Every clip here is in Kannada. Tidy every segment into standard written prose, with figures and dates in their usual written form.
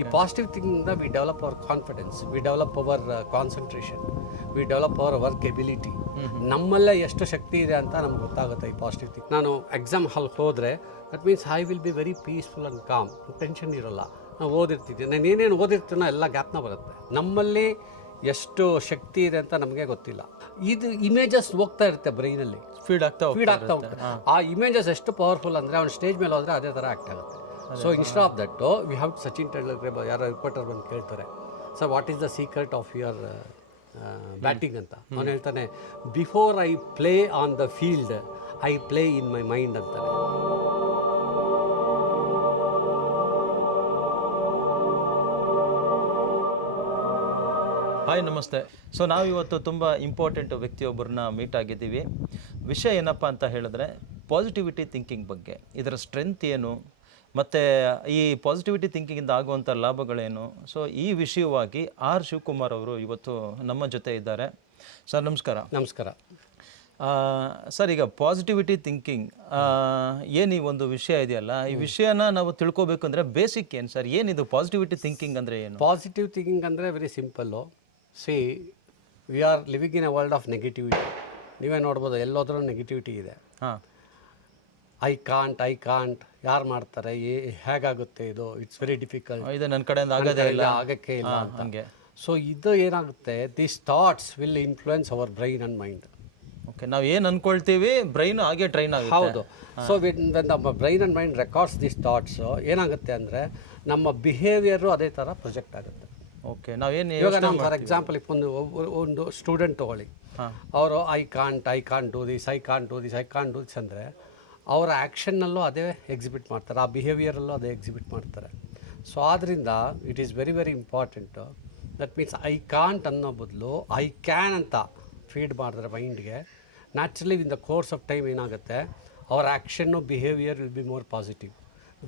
ಈ ಪಾಸಿಟಿವ್ ಥಿಂಕಿಂದ we develop our confidence, we develop our concentration, we develop our work ability. ನಮ್ಮಲ್ಲೇ ಎಷ್ಟು ಶಕ್ತಿ ಇದೆ ಅಂತ ನಮ್ಗೆ ಗೊತ್ತಾಗುತ್ತೆ ಈ ಪಾಸಿಟಿವ್ ಥಿಂಕ್. ನಾನು ಎಕ್ಸಾಮ್ ಹಾಲ್ ಹೋದರೆ that means I will be very peaceful and calm, tension ಇರೋಲ್ಲ. ನಾವು ಓದಿರ್ತಿದ್ವಿ, ನಾನು ಏನೇನು ಓದಿರ್ತೀನೋ ಎಲ್ಲ ಜ್ಞಾಪನ ಬರುತ್ತೆ. ನಮ್ಮಲ್ಲಿ ಎಷ್ಟು ಶಕ್ತಿ ಇದೆ ಅಂತ ನಮಗೆ ಗೊತ್ತಿಲ್ಲ. ಇದು ಇಮೇಜಸ್ ಹೋಗ್ತಾ ಇರುತ್ತೆ ಬ್ರೈನಲ್ಲಿ, ಫೀಡ್ ಆಗ್ತಾ ಹೋಗುತ್ತೆ. ಆ ಇಮೇಜಸ್ ಎಷ್ಟು ಪವರ್ಫುಲ್ ಅಂದರೆ ಅವ್ನು ಸ್ಟೇಜ್ ಮೇಲೆ ಹೋದರೆ ಅದೇ ಥರ ಆ್ಯಕ್ಟ್ ಆಗುತ್ತೆ. So instead of that we have Sachin Tendulkar ಯಾರೋ ರಿಪೋರ್ಟರ್ ಬಂದು ಕೇಳ್ತಾರೆ, sir what is the secret of your batting ಅಂತ. ಅವನು ಹೇಳ್ತಾನೆ, before I play on the field I play in my mind ಅಂತಾನೆ. ಹಾಯ್, ನಮಸ್ತೆ. ಸೊ ನಾವಿವತ್ತು ತುಂಬ ಇಂಪಾರ್ಟೆಂಟ್ ವ್ಯಕ್ತಿಯೊಬ್ಬರನ್ನ ಮೀಟ್ ಆಗಿದ್ದೀವಿ. ವಿಷಯ ಏನಪ್ಪ ಅಂತ ಹೇಳಿದ್ರೆ ಪಾಸಿಟಿವಿಟಿ ಥಿಂಕಿಂಗ್ ಬಗ್ಗೆ, ಇದರ ಸ್ಟ್ರೆಂತ್ ಏನು ಮತ್ತು ಈ ಪಾಸಿಟಿವಿಟಿ ಥಿಂಕಿಂಗಿಂದ ಆಗುವಂಥ ಲಾಭಗಳೇನು. ಸೊ ಈ ವಿಷಯವಾಗಿ ಆರ್ ಶಿವಕುಮಾರ್ ಅವರು ಇವತ್ತು ನಮ್ಮ ಜೊತೆ ಇದ್ದಾರೆ. ಸರ್ ನಮಸ್ಕಾರ. ನಮಸ್ಕಾರ ಸರ್, ಈಗ ಪಾಸಿಟಿವಿಟಿ ಥಿಂಕಿಂಗ್ ಏನು ಈ ಒಂದು ವಿಷಯ ಇದೆಯಲ್ಲ, ಈ ವಿಷಯನ ನಾವು ತಿಳ್ಕೊಬೇಕಂದ್ರೆ ಬೇಸಿಕ್ ಏನು ಸರ್, ಏನಿದು ಪಾಸಿಟಿವಿಟಿ ಥಿಂಕಿಂಗ್ ಅಂದರೆ ಏನು? ಪಾಸಿಟಿವ್ ಥಿಂಕಿಂಗ್ ಅಂದರೆ very simple. C V are living in A world of negativity. ನೀವೇ ನೋಡ್ಬೋದು, ಎಲ್ಲೋದ್ರೂ ನೆಗೆಟಿವಿಟಿ ಇದೆ. ಹಾಂ, ಐ ಕಾಂಟ್ ಯಾರು ಮಾಡ್ತಾರೆ, ಹೇಗಾಗುತ್ತೆ ಇದು, ಇಟ್ಸ್ ವೆರಿ ಡಿಫಿಕಲ್ಟ್, ಇದು ನನ್ನ ಕಡೆಯಿಂದ ಆಗೋದೇ ಇಲ್ಲ, ಆಗಕ್ಕೆ ಇಲ್ಲ ಹಂಗೆ. ಸೊ ಇದು ಏನಾಗುತ್ತೆ, these thoughts will influence hour brain and mind. Okay, ನಾವು ಏನು ಅಂದ್ಕೊಳ್ತೀವಿ ಬ್ರೈನ್ ಹಾಗೆ ಟ್ರೈನ್ ಆಗುತ್ತೆ. ಹೌದು. ಸೊ ನಮ್ಮ brain and mind records this thoughts ಏನಾಗುತ್ತೆ ಅಂದರೆ ನಮ್ಮ ಬಿಹೇವಿಯರು ಅದೇ ಥರ ಪ್ರೊಜೆಕ್ಟ್ ಆಗುತ್ತೆ. ಓಕೆ, ನಾವೇನು ಇವಾಗ ನಾವು ಫಾರ್ ಎಕ್ಸಾಂಪಲ್ ಒಂದು ಸ್ಟೂಡೆಂಟ್ ತೊಗೊಳ್ಳಿ, ಅವರು ಐ ಕಾಂಟ್ ಡೂ ದಿಸ್ ಅಂದರೆ ಅವರ ಆ್ಯಕ್ಷನ್ನಲ್ಲೂ ಅದೇ ಎಕ್ಸಿಬಿಟ್ ಮಾಡ್ತಾರೆ, ಆ ಬಿಹೇವಿಯರಲ್ಲೂ ಅದೇ ಎಕ್ಸಿಬಿಟ್ ಮಾಡ್ತಾರೆ. ಸೊ ಆದ್ದರಿಂದ it is very very important. That means I can't ಅನ್ನೋ ಬದಲು ಐ ಕ್ಯಾನ್ ಅಂತ ಫೀಡ್ ಮಾಡಿದ್ರೆ ಮೈಂಡ್ಗೆ, naturally in the course of time ಏನಾಗುತ್ತೆ, ಅವರ ಆ್ಯಕ್ಷನ್ನು behaviour will be more positive,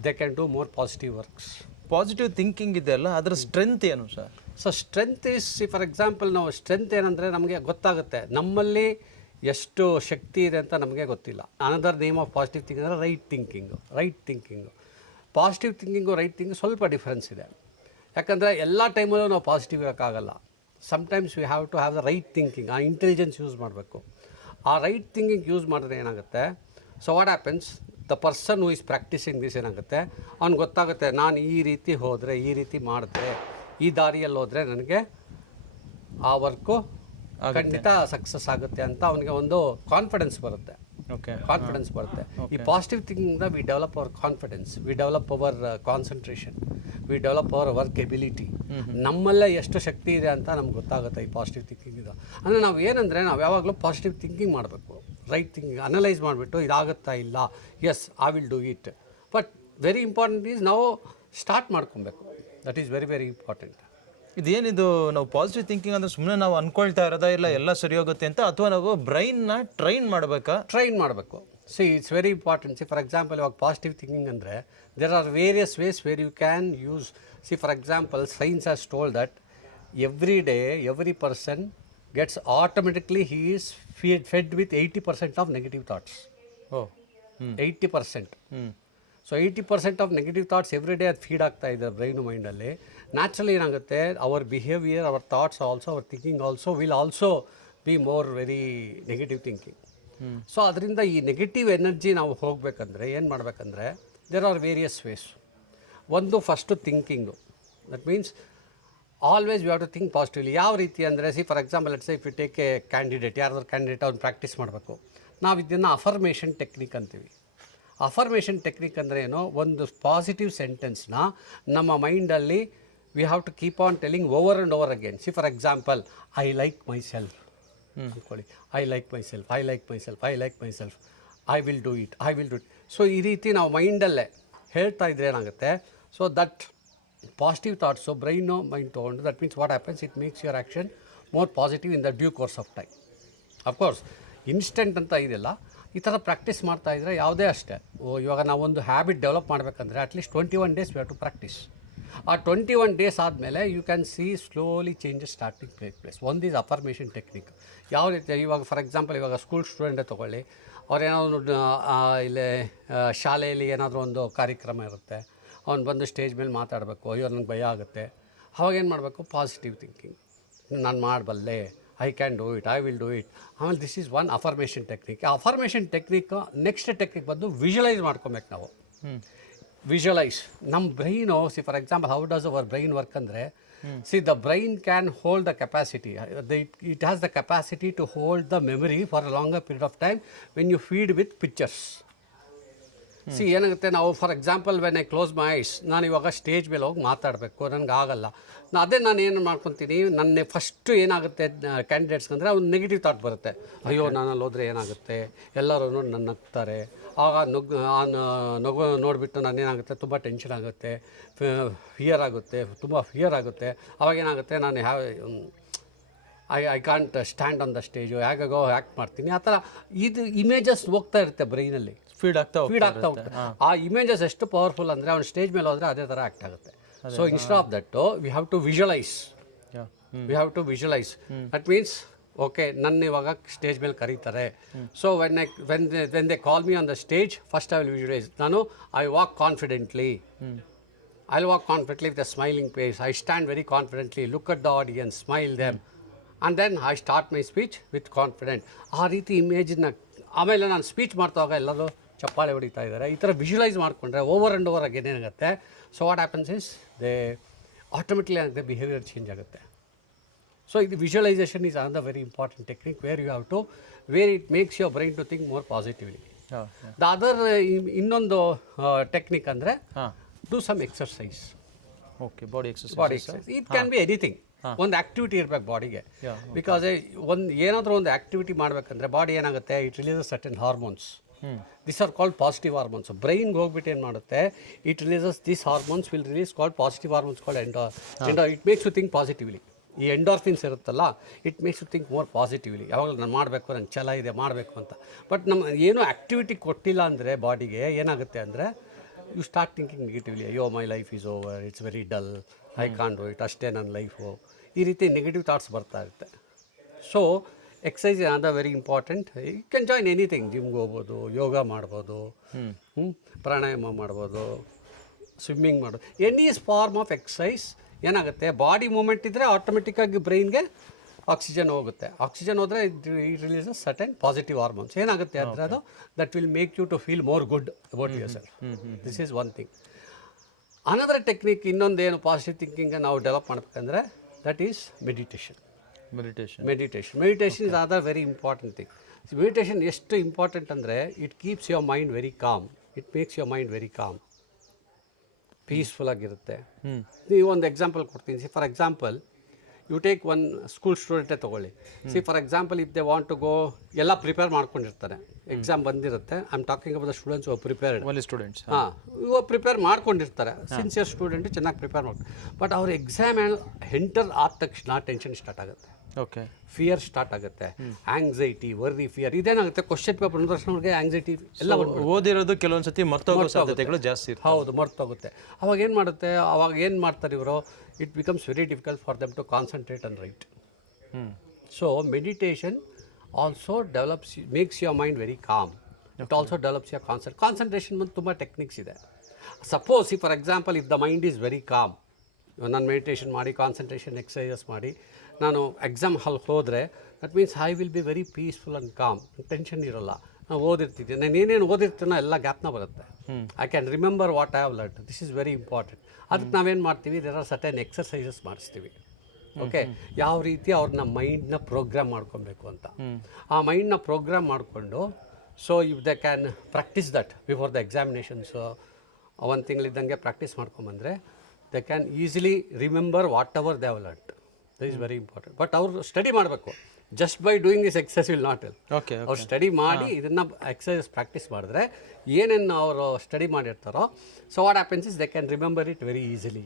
they can do more positive works. Positive thinking ಇದೆಯಲ್ಲ, ಅದರ ಸ್ಟ್ರೆಂತ್ ಏನು sir? So strength is, for example ನಾವು ಸ್ಟ್ರೆಂತ್ ಏನಂದರೆ ನಮಗೆ ಗೊತ್ತಾಗುತ್ತೆ ನಮ್ಮಲ್ಲಿ ಎಷ್ಟು ಶಕ್ತಿ ಇದೆ ಅಂತ ನಮಗೆ ಗೊತ್ತಿಲ್ಲ. Another name of positive thinking ಅಂದರೆ right thinking. Positive thinking right thinking ಸ್ವಲ್ಪ ಡಿಫ್ರೆನ್ಸ್ ಇದೆ. ಯಾಕಂದರೆ ಎಲ್ಲ ಟೈಮಲ್ಲೂ ನಾವು ಪಾಸಿಟಿವ್ ಇರೋಕ್ಕಾಗಲ್ಲ. Sometimes we have to have the right thinking. ಆ ಇಂಟೆಲಿಜೆನ್ಸ್ ಯೂಸ್ ಮಾಡಬೇಕು. ಆ ರೈಟ್ ಥಿಂಕಿಂಗ್ ಯೂಸ್ ಮಾಡಿದ್ರೆ ಏನಾಗುತ್ತೆ, so what happens, the person who is practising this ಏನಾಗುತ್ತೆ, ಅವ್ನಿಗೆ ಗೊತ್ತಾಗುತ್ತೆ ನಾನು ಈ ರೀತಿ ಹೋದರೆ, ಈ ರೀತಿ ಮಾಡಿದ್ರೆ, ಈ ದಾರಿಯಲ್ಲಿ ಹೋದರೆ ನನಗೆ ಆ ವರ್ಕು ಖಂಡಿತ ಸಕ್ಸಸ್ ಆಗುತ್ತೆ ಅಂತ ಅವನಿಗೆ ಒಂದು ಕಾನ್ಫಿಡೆನ್ಸ್ ಬರುತ್ತೆ. ಈ ಪಾಸಿಟಿವ್ ಥಿಂಕಿಂಗ್ನ we develop our confidence, we develop our concentration, we develop our work ability. ನಮ್ಮಲ್ಲೇ ಎಷ್ಟು ಶಕ್ತಿ ಇದೆ ಅಂತ ನಮ್ಗೆ ಗೊತ್ತಾಗುತ್ತೆ ಈ ಪಾಸಿಟಿವ್ ಥಿಂಕಿಂಗ್ ಇದು. ಅಂದರೆ ನಾವು ಏನಂದರೆ ನಾವು ಯಾವಾಗಲೂ ಪಾಸಿಟಿವ್ ಥಿಂಕಿಂಗ್ ಮಾಡಬೇಕು, ರೈಟ್ ಥಿಂಕಿಂಗ್ ಅನಲೈಸ್ ಮಾಡಿಬಿಟ್ಟು ಇದಾಗುತ್ತಾ ಇಲ್ಲ, yes I will do it. But very important is ನಾವು ಸ್ಟಾರ್ಟ್ ಮಾಡ್ಕೊಬೇಕು. That is very very important. ಇದೇನಿದು, ನಾವು ಪಾಸಿಟಿವ್ ಥಿಂಕಿಂಗ್ ಅಂದರೆ ಸುಮ್ಮನೆ ನಾವು ಅಂದ್ಕೊಳ್ತಾ ಇರೋದಾ, ಇಲ್ಲ ಎಲ್ಲ ಸರಿ ಹೋಗುತ್ತೆ ಅಂತ, ಅಥವಾ ನಾವು ಬ್ರೈನ್ನ ಟ್ರೈನ್ ಮಾಡಬೇಕು. See it's very important. See for example ಇವಾಗ ಪಾಸಿಟಿವ್ ಥಿಂಕಿಂಗ್ ಅಂದರೆ there are various ways where you can use. See for example science has told that every day every person gets automatically, he is fed with 80% of negative thoughts. 80%. So 80% of negative thoughts every day ಅದು ಫೀಡ್ ಆಗ್ತಾ ಇದೆ ಬ್ರೈನು ಮೈಂಡಲ್ಲಿ. ನ್ಯಾಚುರಲಿ ಏನಾಗುತ್ತೆ, hour behaviour, our thoughts also, our thinking also will also be more very negative thinking. So ಅದರಿಂದ ಈ ನೆಗೆಟಿವ್ ಎನರ್ಜಿ ನಾವು ಹೋಗಬೇಕಂದ್ರೆ ಏನು ಮಾಡಬೇಕಂದ್ರೆ ದೇರ್ ಆರ್ ವೇರಿಯಸ್ ವೇಸ್. ಒಂದು first thinking, that means always V have to think positively. ಯಾವ ರೀತಿ ಅಂದರೆ, see for example let's say if you take A candidate, ಯಾರಾದ್ರೂ ಕ್ಯಾಂಡಿಡೇಟ್ ಅವ್ನು ಪ್ರಾಕ್ಟೀಸ್ ಮಾಡಬೇಕು. ನಾವು ಇದನ್ನು ಅಫರ್ಮೇಷನ್ ಟೆಕ್ನಿಕ್ ಅಂತೀವಿ. ಅಫರ್ಮೇಷನ್ ಟೆಕ್ನಿಕ್ ಅಂದರೆ ಏನು, ಒಂದು ಪಾಸಿಟಿವ್ ಸೆಂಟೆನ್ಸ್ನ ನಮ್ಮ ಮೈಂಡಲ್ಲಿ we have to keep on telling over and over again. See for example I like myself ಅಂದ್ಕೊಳ್ಳಿ, I like myself, I will do it. So ಈ ರೀತಿ ನಾವು ಮೈಂಡಲ್ಲೇ ಹೇಳ್ತಾ ಇದ್ರೆ ಏನಾಗುತ್ತೆ, so that positive thoughts brain mind ತೊಗೊಂಡು, that means what happens, it makes your action more positive in the due course of time. Of course instant ಅಂತ ಇದೆಯಲ್ಲ, ಈ ಥರ ಪ್ರಾಕ್ಟೀಸ್ ಮಾಡ್ತಾಯಿದ್ರೆ ಯಾವುದೇ ಅಷ್ಟೇ. ಇವಾಗ ನಾವೊಂದು ಹ್ಯಾಬಿಟ್ ಡೆವಲಪ್ ಮಾಡಬೇಕಂದ್ರೆ at least 21 days we have to practise. ಆ 21 days ಆದಮೇಲೆ you can see slowly changes starting take place. ಒಂದು ಈಸ್ ಅಫರ್ಮೇಷನ್ ಟೆಕ್ನಿಕ್. ಯಾವ ರೀತಿ, ಇವಾಗ ಫಾರ್ ಎಕ್ಸಾಂಪಲ್ ಇವಾಗ ಸ್ಕೂಲ್ ಸ್ಟೂಡೆಂಟೇ ತೊಗೊಳ್ಳಿ, ಅವ್ರೇನಾದ್ರು ಇಲ್ಲೇ ಶಾಲೆಯಲ್ಲಿ ಏನಾದರೂ ಒಂದು ಕಾರ್ಯಕ್ರಮ ಇರುತ್ತೆ, ಅವ್ನು ಬಂದು ಸ್ಟೇಜ್ ಮೇಲೆ ಮಾತಾಡಬೇಕು, ಅಯ್ಯೋ ನನಗೆ ಭಯ ಆಗುತ್ತೆ. ಅವಾಗ ಏನು ಮಾಡಬೇಕು? ಪಾಸಿಟಿವ್ ಥಿಂಕಿಂಗ್, ನಾನು ಮಾಡಬಲ್ಲೆ, I can do it, I will do it. ಆಮೇಲೆ this is one affirmation technique. Affirmation technique next technique ಬಂದು ವಿಜುವಲೈಸ್ ಮಾಡ್ಕೊಬೇಕು ನಾವು. ವಿಜುವಲೈಸ್ ನಮ್ಮ brain, for example how does our brain work ಅಂದರೆ, the brain can hold the capacity. It has the capacity to hold the memory for a longer period of time when you feed with pictures. ಏನಾಗುತ್ತೆ, ನಾವು for example when I close my ice, ನಾನು ಇವಾಗ ಸ್ಟೇಜ್ ಮೇಲೆ ಹೋಗಿ ಮಾತಾಡಬೇಕು, ನನಗೆ ಆಗಲ್ಲ. ಅದೇ ನಾನು ಏನು ಮಾಡ್ಕೊತೀನಿ, ನನ್ನ ಫಸ್ಟು ಏನಾಗುತ್ತೆ ಕ್ಯಾಂಡಿಡೇಟ್ಸ್ಗಂದರೆ ಅವ್ನು ನೆಗೆಟಿವ್ ಥಾಟ್ ಬರುತ್ತೆ. ಅಯ್ಯೋ ನಾನು ಅಲ್ಲಿ ಹೋದರೆ ಏನಾಗುತ್ತೆ, ಎಲ್ಲರೂ ನನ್ನ ನಗ್ತಾರೆ, ಆಗ ನಗು ನೋಡಿಬಿಟ್ಟು ನಾನೇನಾಗುತ್ತೆ, ತುಂಬ ಟೆನ್ಷನ್ ಆಗುತ್ತೆ, ಫಿಯರ್ ಆಗುತ್ತೆ, ತುಂಬ ಫಿಯರ್ ಆಗುತ್ತೆ. ಅವಾಗೇನಾಗುತ್ತೆ, ನಾನು I can't stand on the stage, ಹೇಗಾಗೋ ಆ್ಯಕ್ಟ್ ಮಾಡ್ತೀನಿ. ಆ ಥರ ಇದು ಇಮೇಜಸ್ ಹೋಗ್ತಾ ಇರುತ್ತೆ ಬ್ರೈನಲ್ಲಿ, ಫೀಡ್ ಆಗ್ತಾ ಹೋಗುತ್ತೆ. ಆ ಇಮೇಜಸ್ ಎಷ್ಟು ಪವರ್ಫುಲ್ ಅಂದರೆ ಅವ್ನು ಸ್ಟೇಜ್ ಮೇಲೆ ಹೋದರೆ ಅದೇ ಥರ ಆ್ಯಕ್ಟ್ ಆಗುತ್ತೆ. So instead of that we have to visualise. That means okay, ನನ್ನ ಇವಾಗ ಸ್ಟೇಜ್ ಮೇಲೆ ಕರೀತಾರೆ. So when they call me on the stage, first I will visualise. ನಾನು I walk confidently. I'll walk confidently with a smiling face. I stand very confidently, look at the audience, smile them. And then I start my speech with confidence. ಆ ರೀತಿ ಇಮೇಜನ್ನ ಆಮೇಲೆ ನಾನು ಸ್ಪೀಚ್ ಮಾಡ್ತಾವಾಗ ಎಲ್ಲರೂ ಚಪ್ಪಾಳೆ ಹೊಡಿತಾ ಇದ್ದಾರೆ. ಈ ಥರ ವಿಜುವಲೈಸ್ ಮಾಡಿಕೊಂಡ್ರೆ ಓವರ್ ಆ್ಯಂಡ್ ಓವರ್ ಆಗಿ ಏನೇನಾಗುತ್ತೆ, so what happens is they automatically ಆಗುತ್ತೆ, ಬಿಹೇವಿಯರ್ ಚೇಂಜ್ ಆಗುತ್ತೆ. ಸೊ ಇದು visualisation is another very important technique where you have to, where it makes your brain to think more positively. The other ಇನ್ನೊಂದು ಟೆಕ್ನಿಕ್ ಅಂದರೆ do some exercise. Okay, body exercise. It can be anything. ಒಂದು ಆ್ಯಕ್ಟಿವಿಟಿ ಇರಬೇಕು ಬಾಡಿಗೆ. ಬಿಕಾಸ್ ಏನಾದರೂ ಒಂದು ಆ್ಯಕ್ಟಿವಿಟಿ ಮಾಡಬೇಕಂದ್ರೆ ಬಾಡಿ ಏನಾಗುತ್ತೆ, it releases certain hormones. This are called positive hormones. ಬ್ರೈನ್ಗೆ ಹೋಗ್ಬಿಟ್ಟು ಏನು ಮಾಡುತ್ತೆ, it releases this hormones will release called positive hormones called it makes you think positively. ಈ ಎಂಡಾರ್ಫಿನ್ಸ್ ಇರುತ್ತಲ್ಲ, it makes you think more positively. ಯಾವಾಗ ನಾನು ಮಾಡಬೇಕು, ನಂಗೆ ಛಲ ಇದೆ ಮಾಡಬೇಕು ಅಂತ. ಬಟ್ ನಮ್ಮ ಏನೂ ಆ್ಯಕ್ಟಿವಿಟಿ ಕೊಟ್ಟಿಲ್ಲ ಅಂದರೆ ಬಾಡಿಗೆ ಏನಾಗುತ್ತೆ ಅಂದರೆ, ಯು ಸ್ಟಾರ್ಟ್ ಥಿಂಕಿಂಗ್ ನೆಗೆಟಿವ್ಲಿ. ಅಯ್ಯೋ my life is over, it's very dull, I can't do it, ಅಷ್ಟೇ ನನ್ನ ಲೈಫು. ಈ ರೀತಿ ನೆಗೆಟಿವ್ ಥಾಟ್ಸ್ ಬರ್ತಾ ಇರುತ್ತೆ. So exercise is very important. You can join anything. ಜಿಮ್ಗೆ ಹೋಗ್ಬೋದು, ಯೋಗ ಮಾಡ್ಬೋದು, ಪ್ರಾಣಾಯಾಮ ಮಾಡ್ಬೋದು, ಸ್ವಿಮ್ಮಿಂಗ್ ಮಾಡೋದು. ಎನಿ ಫಾರ್ಮ್ ಆಫ್ ಎಕ್ಸಸೈಸ್ ಏನಾಗುತ್ತೆ, ಬಾಡಿ ಮೂಮೆಂಟ್ ಇದ್ದರೆ ಆಟೋಮೆಟಿಕ್ಕಾಗಿ ಬ್ರೈನ್ಗೆ ಆಕ್ಸಿಜನ್ ಹೋಗುತ್ತೆ. ಆಕ್ಸಿಜನ್ ಹೋದರೆ it releases certain positive hormones. ಏನಾಗುತ್ತೆ ಅಂದರೆ ಅದು that will make you to feel more good about yourself. This is one thing. Another technique, ಇನ್ನೊಂದೇನು ಪಾಸಿಟಿವ್ ಥಿಂಕಿಂಗ್ ನಾವು ಡೆವಲಪ್ ಮಾಡಬೇಕಂದ್ರೆ, that is meditation is other very important thing. Meditation ಎಷ್ಟು ಇಂಪಾರ್ಟೆಂಟ್ ಅಂದರೆ, it keeps your mind very calm. It makes your mind very calm, peaceful ಆಗಿರುತ್ತೆ. ನೀವು ಒಂದು ಎಕ್ಸಾಂಪಲ್ ಕೊಡ್ತೀನಿ. For example, you take one school ಸ್ಟೂಡೆಂಟೇ ತೊಗೊಳ್ಳಿ. For example, if they want to go, ಎಲ್ಲ ಪ್ರಿಪೇರ್ ಮಾಡ್ಕೊಂಡಿರ್ತಾರೆ, ಎಕ್ಸಾಮ್ ಬಂದಿರುತ್ತೆ. I am talking about the students who prepared. Only students. ಇವಾಗ ಪ್ರಿಪೇರ್ ಮಾಡ್ಕೊಂಡಿರ್ತಾರೆ, ಸಿನ್ಸಿಯರ್ ಸ್ಟೂಡೆಂಟ್ ಚೆನ್ನಾಗಿ ಪ್ರಿಪೇರ್ ಮಾಡ್ತಾರೆ. ಬಟ್ ಅವ್ರ ಎಕ್ಸಾಮ್ ಎಂಟರ್ ಆದ ತಕ್ಷಣ ಟೆನ್ಷನ್ ಸ್ಟಾರ್ಟ್ ಆಗುತ್ತೆ. ಓಕೆ, ಫಿಯರ್ ಸ್ಟಾರ್ಟ್ ಆಗುತ್ತೆ, ಆಂಗ್ಸೈಟಿ, ವರ್ರಿ, ಫಿಯರ್. ಇದೇನಾಗುತ್ತೆ, ಕ್ವಶನ್ ಪೇಪರ್ ಬಂದ ತಕ್ಷಣ ಅವ್ರಿಗೆ ಆಂಗ್ಸೈಟಿ ಎಲ್ಲ ಓದಿರೋದು ಕೆಲವೊಂದು ಸತಿ ಮರ್ತೋಗೋ ಸಾಧ್ಯತೆಗಳು ಜಾಸ್ತಿ. ಹೌದು, ಮರ್ತೋಗುತ್ತೆ. ಅವಾಗ ಏನು ಮಾಡುತ್ತೆ, ಅವಾಗ ಏನು ಮಾಡ್ತಾರೆ ಇವರು, it becomes very difficult for them to concentrate and right. So meditation also develops, makes your mind very calm. It also develops your concentration. ಬಂದು ತುಂಬ ಟೆಕ್ನಿಕ್ಸ್ ಇದೆ. Suppose for example, if the mind is very calm, ನಾನು ಮೆಡಿಟೇಷನ್ ಮಾಡಿ, ಕಾನ್ಸಂಟ್ರೇಷನ್ ಎಕ್ಸಸೈಸಸ್ ಮಾಡಿ ನಾನು ಎಕ್ಸಾಮ್ ಹಾಲ್ ಹೋದರೆ, that means I will be very peaceful and calm. Tension ಇರೋಲ್ಲ. ನಾವು ಓದಿರ್ತಿದ್ದೆ, ನಾನು ಏನೇನು ಓದಿರ್ತೀನೋ ಎಲ್ಲ ಗ್ಯಾಪ್ನ ಬರುತ್ತೆ. I can remember what I have learned. This is very important. ಅದಕ್ಕೆ ನಾವೇನು ಮಾಡ್ತೀವಿ, ದೇರ್ ಆರ್ ಸರ್ಟನ್ ಎಕ್ಸಸೈಸಸ್ ಮಾಡಿಸ್ತೀವಿ. ಓಕೆ, ಯಾವ ರೀತಿ ಅವ್ರನ್ನ ಮೈಂಡ್ನ ಪ್ರೋಗ್ರಾಮ್ ಮಾಡ್ಕೊಬೇಕು ಅಂತ. ಆ ಮೈಂಡ್ನ ಪ್ರೋಗ್ರಾಮ್ ಮಾಡಿಕೊಂಡು, so if they can practise that before the examinations, ಒಂದು ತಿಂಗಳಿದ್ದಂಗೆ ಪ್ರಾಕ್ಟೀಸ್ ಮಾಡ್ಕೊಂಬಂದರೆ, they can easily remember whatever they have learned. That is very important. But ಅವರು ಸ್ಟಡಿ ಮಾಡಬೇಕು. Just by doing this exercise will not help. Okay, ಅವ್ರು ಸ್ಟಡಿ ಮಾಡಿ ಇದನ್ನು ಎಕ್ಸಸೈಸ್ ಪ್ರಾಕ್ಟೀಸ್ ಮಾಡಿದ್ರೆ, ಏನೇನು ಅವರು ಸ್ಟಡಿ ಮಾಡಿರ್ತಾರೋ, so what happens is they can remember it very easily.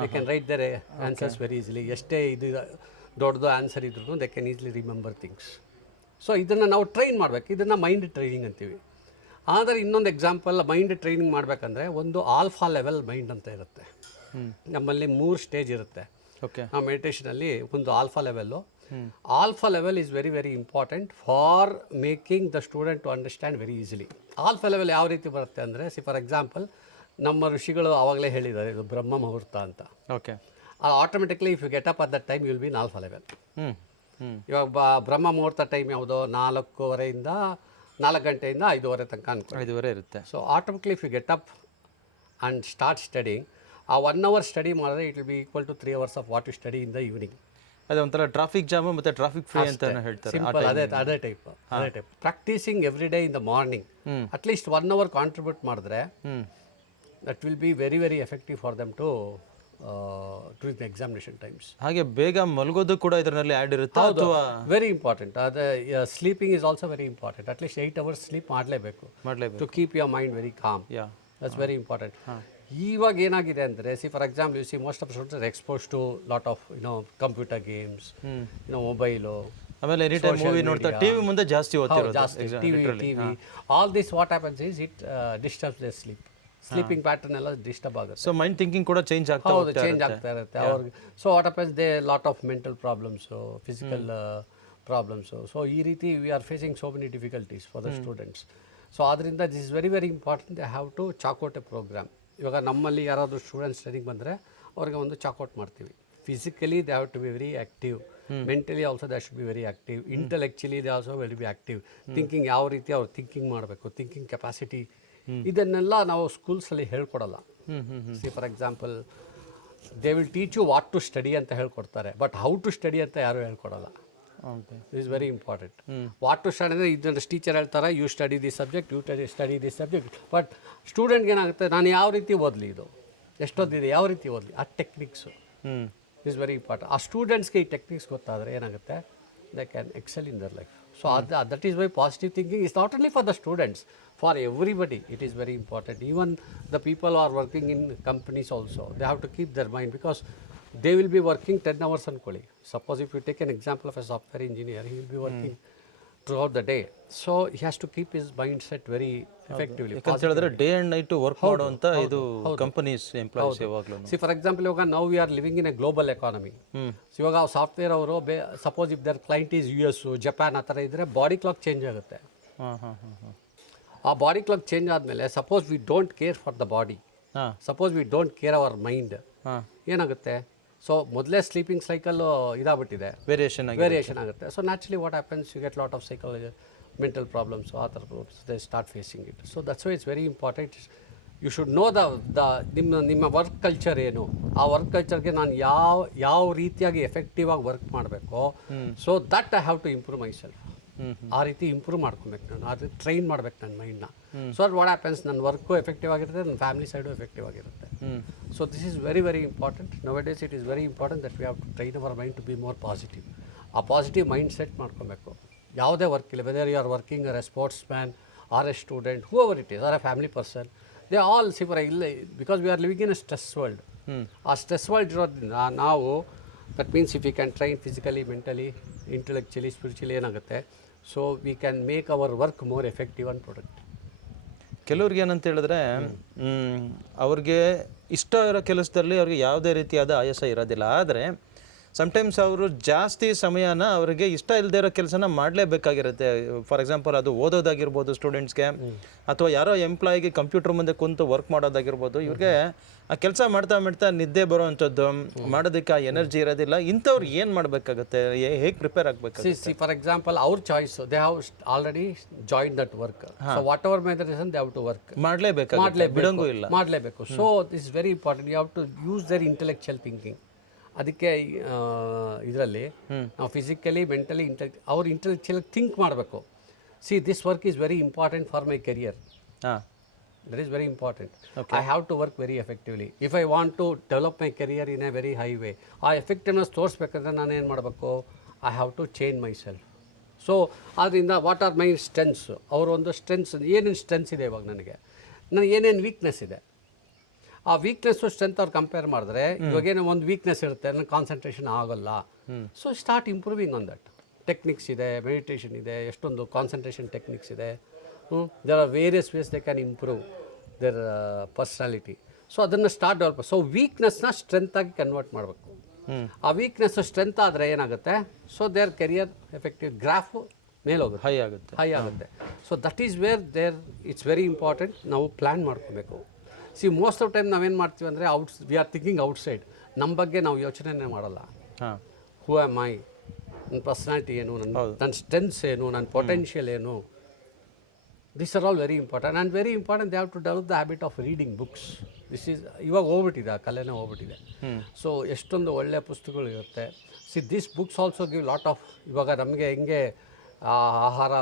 They can write their answers very easily. ಎಷ್ಟೇ ಇದು ದೊಡ್ಡದು ಆನ್ಸರ್ ಇದ್ರೂ they can easily remember things. So ಇದನ್ನು ನಾವು ಟ್ರೈನ್ ಮಾಡಬೇಕು. ಇದನ್ನು ಮೈಂಡ್ ಟ್ರೈನಿಂಗ್ ಅಂತೀವಿ. ಆದರೆ ಇನ್ನೊಂದು ಎಕ್ಸಾಂಪಲ್, ಮೈಂಡ್ ಟ್ರೈನಿಂಗ್ ಮಾಡಬೇಕಂದ್ರೆ, ಒಂದು ಆಲ್ಫಾ ಲೆವೆಲ್ ಮೈಂಡ್ ಅಂತ ಇರುತ್ತೆ. ನಮ್ಮಲ್ಲಿ 3 ಸ್ಟೇಜ್ ಇರುತ್ತೆ. ಓಕೆ, ನಾವು ಮೆಡಿಟೇಷನಲ್ಲಿ ಒಂದು alpha level. Alpha level is very very important for making the student to understand very easily. Alpha level ಯಾವ ರೀತಿ ಬರುತ್ತೆ ಅಂದರೆ, ಫಾರ್ ಎಕ್ಸಾಂಪಲ್, ನಮ್ಮ ಋಷಿಗಳು ಆವಾಗಲೇ ಹೇಳಿದ್ದಾರೆ ಇದು ಬ್ರಹ್ಮ ಮುಹೂರ್ತ ಅಂತ. Okay. Automatically if you get up at that time you will be 4-11. ಇವಾಗ ಬ್ರಹ್ಮ ಮುಹೂರ್ತ ಟೈಮ್ ಯಾವುದೋ 4:15 4 ಗಂಟೆಯಿಂದ 5:30 ತನಕ ಅನ್ಕೊಳ್ಳಿ. 5:30 ಇರುತ್ತೆ. So automatically if you get up and start studying, ಆ 1 hour ಸ್ಟಡಿ ಮಾಡಿದ್ರೆ it will be equal to 3 hours of what you study in the evening. ಅದೇ ಒಂಥರ ಟ್ರಾಫಿಕ್ ಜಾಮು ಮತ್ತು ಟ್ರಾಫಿಕ್ ಫ್ರೀ ಅಂತ ಹೇಳ್ತಾರೆ. ಸಿಂಪಲ್, ಅದೇ type. Practising every day in the morning at least 1 hour contribute ಮಾಡಿದ್ರೆ that will be very very effective for them to the examination times. ಹಾಗೆ ಬೇಗ ಮಲಗೋದು ಕೂಡ ಇದರಲ್ಲಿ ಆ್ಯಡ್ ಇರುತ್ತೆ ಅಥವಾ ವೆರಿ ಇಂಪಾರ್ಟೆಂಟ್. ಅದೇ sleeping is also very important. At least 8 hours sleep ಮಾಡಲೇಬೇಕು to keep your mind very calm. That's very important. ಇವಾಗ ಏನಾಗಿದೆ ಅಂದರೆ, see for example you see most of students are expose to lot of computer games, mobile, ಆಮೇಲೆ ಎನಿ ಟೈಮ್ ಮೂವಿ ನೋಡ್ತಾ ಟಿವಿ ಮುಂದೆ ಜಾಸ್ತಿ ಓದ್ತಿರೋದು. ಜಾಸ್ತಿ TV all this what happens is it disturbs the sleeping pattern ಎಲ್ಲ ಡಿಸ್ಟರ್ಬ್ ಆಗುತ್ತೆ. ಸೊ ಮೈಂಡ್ ಥಿಂಕಿಂಗ್ ಕೂಡ ಚೇಂಜ್ ಆಗ್ತಾ ಹೌದು, ಚೇಂಜ್ ಆಗ್ತಾ ಇರುತ್ತೆ ಅವ್ರಿಗೆ. So what happens they lot of mental problems, physical problems. So ಈ ರೀತಿ we are facing so many difficulties for the students. So ಆದ್ದರಿಂದ this is very very important. They have to chalk out a program. ಇವಾಗ ನಮ್ಮಲ್ಲಿ ಯಾರಾದರೂ ಸ್ಟೂಡೆಂಟ್ಸ್ ಟ್ರೈನಿಂಗ್ ಬಂದರೆ ಅವ್ರಿಗೆ ಒಂದು ಚಾಕ್ಔಟ್ ಮಾಡ್ತೀವಿ. Physically they have to be very active, mentally also they should be very active, intellectually they also well be active. Thinking ಯಾವ ರೀತಿ ಅವ್ರು ಥಿಂಕಿಂಗ್ ಮಾಡಬೇಕು, ಥಿಂಕಿಂಗ್ ಕೆಪಾಸಿಟಿ, ಇದನ್ನೆಲ್ಲ ನಾವು ಸ್ಕೂಲ್ಸಲ್ಲಿ ಹೇಳ್ಕೊಡಲ್ಲ. See for example they will teach you what to study ಅಂತ ಹೇಳ್ಕೊಡ್ತಾರೆ, ಬಟ್ ಹೌ ಟು ಸ್ಟಡಿ ಅಂತ ಯಾರೂ ಹೇಳ್ಕೊಡಲ್ಲ. Is very important. What to study ಅಂದರೆ ಇದನ್ನು ಟೀಚರ್ ಹೇಳ್ತಾರೆ, you study this subject, you study this subject. But ಸ್ಟೂಡೆಂಟ್ಗೆ ಏನಾಗುತ್ತೆ, ನಾನು ಯಾವ ರೀತಿ ಓದಲಿ, ಇದು ಎಷ್ಟೊಂದಿದೆ, ಯಾವ ರೀತಿ ಓದಲಿ, ಆ ಟೆಕ್ನಿಕ್ಸು ಇಸ್ ವೆರಿ ಇಂಪಾರ್ಟೆಂಟ್. ಆ ಸ್ಟೂಡೆಂಟ್ಸ್ಗೆ ಈ ಟೆಕ್ನಿಕ್ಸ್ ಗೊತ್ತಾದರೆ ಏನಾಗುತ್ತೆ, they can excel in their life. So that is why positive thinking is not only for the students, for everybody it is very important. Even the people who are working in companies also, they have to keep their mind, because they will be working 10 hours ankoli. Suppose if you take an example of a software engineer, he will be working throughout the day. So he has to keep his mindset very effectively. ಯಾಕಂತ ಹೇಳಿದ್ರೆ ಡೇ ಆ್ಯಂಡ್ ನೈಟ್ ವರ್ಕ್ ಮಾಡುವಂಥ ಇದು ಕಂಪನೀಸ್ ಎಂಪ್ಲಾಯೀಸ್ ಯಾವಾಗಲೂ. ಸಿ ಫಾರ್ ಎಕ್ಸಾಂಪಲ್ ಇವಾಗ ನಾವು we are living in a global economy. ಇವಾಗ ಸಾಫ್ಟ್ವೇರ್ ಅವರು suppose if their client is US, Japan ಆ ಥರ ಇದ್ದರೆ ಬಾಡಿ ಕ್ಲಾಕ್ ಚೇಂಜ್ ಆಗುತ್ತೆ. ಆ ಬಾಡಿ ಕ್ಲಾಕ್ ಚೇಂಜ್ ಆದಮೇಲೆ suppose we don't care for the body, suppose we don't care our mind, ಏನಾಗುತ್ತೆ? ಸೊ ಮೊದಲೇ ಸ್ಲೀಪಿಂಗ್ ಸೈಕಲ್ ಇದಾಗ್ಬಿಟ್ಟಿದೆ, ವೇರಿಯೇಷನ್ ಆಗುತ್ತೆ. So naturally what happens, you get lot of psychology mental problems, ಆ ಥರ problems they start facing it. So that's why it's very important. You should know ನಿಮ್ಮ ವರ್ಕ್ ಕಲ್ಚರ್ ಏನು, ಆ ವರ್ಕ್ ಕಲ್ಚರ್ಗೆ ನಾನು ಯಾವ ರೀತಿಯಾಗಿ ಎಫೆಕ್ಟಿವ್ ಆಗಿ ವರ್ಕ್ ಮಾಡಬೇಕು. So that I have to improve my self. ಆ ರೀತಿ ಇಂಪ್ರೂವ್ ಮಾಡ್ಕೊಬೇಕು ನಾನು, ಆ ರೀತಿ ಟ್ರೈನ್ ಮಾಡ್ಬೇಕು ನನ್ನ ಮೈಂಡ್ನ. ಸೊ ವಾಟ್ ಹ್ಯಾಪನ್ಸ್, ನನ್ನ ವರ್ಕು ಎಫೆಕ್ಟಿವ್ ಆಗಿರುತ್ತೆ, ನನ್ನ ಫ್ಯಾಮಿಲಿ ಸೈಡು ಎಫೆಕ್ಟಿವ್ ಆಗಿರುತ್ತೆ. So this is very very important. Nowadays it is very important that we have to train our mind to be more positive. ಆ ಪಾಸಿಟಿವ್ ಮೈಂಡ್ ಸೆಟ್ ಮಾಡ್ಕೊಬೇಕು. ಯಾವುದೇ ವರ್ಕ್ ಇಲ್ಲ, whether you are working or a sportsman or a student, whoever it is, or a family person, they all see for ಇಲ್ಲ, because we are living in a stress world. ಆ ಸ್ಟ್ರೆಸ್ ವರ್ಲ್ಡ್ ಇರೋದ್ರಿಂದ ನಾವು, that means if you can train physically, mentally, intellectually, spiritually, ಏನಾಗುತ್ತೆ, so we can make our work more effective and productive. ಕೆಲವ್ರಿಗೆ ಏನಂತ ಹೇಳಿದ್ರೆ ಅವ್ರಿಗೆ ಇಷ್ಟ ಇರೋ ಕೆಲಸದಲ್ಲಿ ಅವ್ರಿಗೆ ಯಾವುದೇ ರೀತಿಯಾದ ಆಯಾಸ ಇರೋದಿಲ್ಲ. ಆದರೆ ಸಮ್ಟೈಮ್ಸ್ ಅವರು ಜಾಸ್ತಿ ಸಮಯನ ಅವರಿಗೆ ಇಷ್ಟ ಇಲ್ಲದೆ ಇರೋ ಕೆಲಸನ ಮಾಡಲೇಬೇಕಾಗಿರುತ್ತೆ. ಫಾರ್ ಎಕ್ಸಾಂಪಲ್ ಅದು ಓದೋದಾಗಿರ್ಬೋದು ಸ್ಟೂಡೆಂಟ್ಸ್ಗೆ, ಅಥವಾ ಯಾರೋ ಎಂಪ್ಲಾಯಿಗೆ ಕಂಪ್ಯೂಟರ್ ಮುಂದೆ ಕುಂತು ವರ್ಕ್ ಮಾಡೋದಾಗಿರ್ಬೋದು. ಇವ್ರಿಗೆ ಆ ಕೆಲಸ ಮಾಡ್ತಾ ಮಾಡ್ತಾ ನಿದ್ದೆ ಬರೋವಂಥದ್ದು, ಮಾಡೋದಕ್ಕೆ ಆ ಎನರ್ಜಿ ಇರೋದಿಲ್ಲ. ಇಂಥವ್ರು ಏನು ಮಾಡಬೇಕಾಗುತ್ತೆ, ಹೇಗೆ ಪ್ರಿಪೇರ್ ಆಗಬೇಕು? ಸಿ ಫಾರ್ ಎಕ್ಸಾಂಪಲ್ ಅವ್ರ choice, they have already join that work. So whatever my the reason they have to work, ಬಿಡಂಗೂ ಇಲ್ಲ, ಮಾಡಲೇಬೇಕು. So this is very important. You have to use their intellectual thinking. ಅದಕ್ಕೆ ಇದರಲ್ಲಿ ನಾವು ಫಿಸಿಕಲಿ, ಮೆಂಟಲಿ, ಅವ್ರು ಇಂಟೆಲೆಕ್ಚುಯಲ್ ಥಿಂಕ್ ಮಾಡಬೇಕು. See this work is very important for my career. That is very important. Okay. I have to work very effectively. If I want to develop my career in a very high way, ಆ ಎಫೆಕ್ಟಿವ್ನೆಸ್ ತೋರಿಸ್ಬೇಕಂದ್ರೆ ನಾನು ಏನು ಮಾಡಬೇಕು, I have to change my self. So ಆದ್ದರಿಂದ ವಾಟ್ ಆರ್ ಮೈ ಸ್ಟ್ರೆಂತ್ಸ್, ಅವರೊಂದು ಸ್ಟ್ರೆಂತ್ಸ್, ಏನೇನು ಸ್ಟ್ರೆಂತ್ಸ್ ಇದೆ ಇವಾಗ ನನಗೆ ಏನೇನು ವೀಕ್ನೆಸ್ ಇದೆ, ಆ ವೀಕ್ನೆಸ್ಸು ಸ್ಟ್ರೆಂತ್ ಅವ್ರು ಕಂಪೇರ್ ಮಾಡಿದ್ರೆ, ಇವಾಗೇನೋ ಒಂದು ವೀಕ್ನೆಸ್ ಇರುತ್ತೆ, ನನಗೆ ಕಾನ್ಸಂಟ್ರೇಷನ್ ಆಗೋಲ್ಲ. So start improving on that. Techniques ಇದೆ, ಮೆಡಿಟೇಷನ್ ಇದೆ, ಎಷ್ಟೊಂದು ಕಾನ್ಸಂಟ್ರೇಷನ್ ಟೆಕ್ನಿಕ್ಸ್ ಇದೆ. There are various ways they can improve their personality. So ಅದನ್ನು ಸ್ಟಾರ್ಟ್ ಡೆವಲಪ್. ಸೊ ವೀಕ್ನೆಸ್ನ ಸ್ಟ್ರೆಂತಾಗಿ ಕನ್ವರ್ಟ್ ಮಾಡಬೇಕು. ಆ ವೀಕ್ನೆಸ್ ಸ್ಟ್ರೆಂತ್ ಆದರೆ ಏನಾಗುತ್ತೆ, so their career effective graph ಮೇಲೋಗುತ್ತೆ, ಹೈ ಆಗುತ್ತೆ. So that is where it's very important. ನಾವು ಪ್ಲ್ಯಾನ್ ಮಾಡ್ಕೋಬೇಕು. ಸಿ ಮೋಸ್ಟ್ ಆಫ್ ಟೈಮ್ ನಾವೇನು ಮಾಡ್ತೀವಿ ಅಂದರೆ ವಿ ಆರ್ ಥಿಂಕಿಂಗ್ ಔಟ್ಸೈಡ್. ನಮ್ಮ ಬಗ್ಗೆ ನಾವು ಯೋಚನೆನೇ ಮಾಡಲ್ಲ. ಹಾಂ, ಹೂ ಆಮ್ ಐ, ನನ್ನ ಪರ್ಸ್ನಾಲಿಟಿ ಏನು, ನನ್ನ ಸ್ಟ್ರೆಂತ್ಸ್ ಏನು, ನನ್ನ ಪೊಟೆನ್ಷಿಯಲ್ ಏನು. This are all very important. And very important they have to develop the habit of reading books. This is ಇವಾಗ ಹೋಗ್ಬಿಟ್ಟಿದೆ, ಆ ಕಲೆನೇ ಹೋಗ್ಬಿಟ್ಟಿದೆ. ಸೊ ಎಷ್ಟೊಂದು ಒಳ್ಳೆಯ ಪುಸ್ತಕಗಳಿರುತ್ತೆ. See this books also give lot of, ಇವಾಗ ನಮಗೆ ಹೆಂಗೆ ಆಹಾರ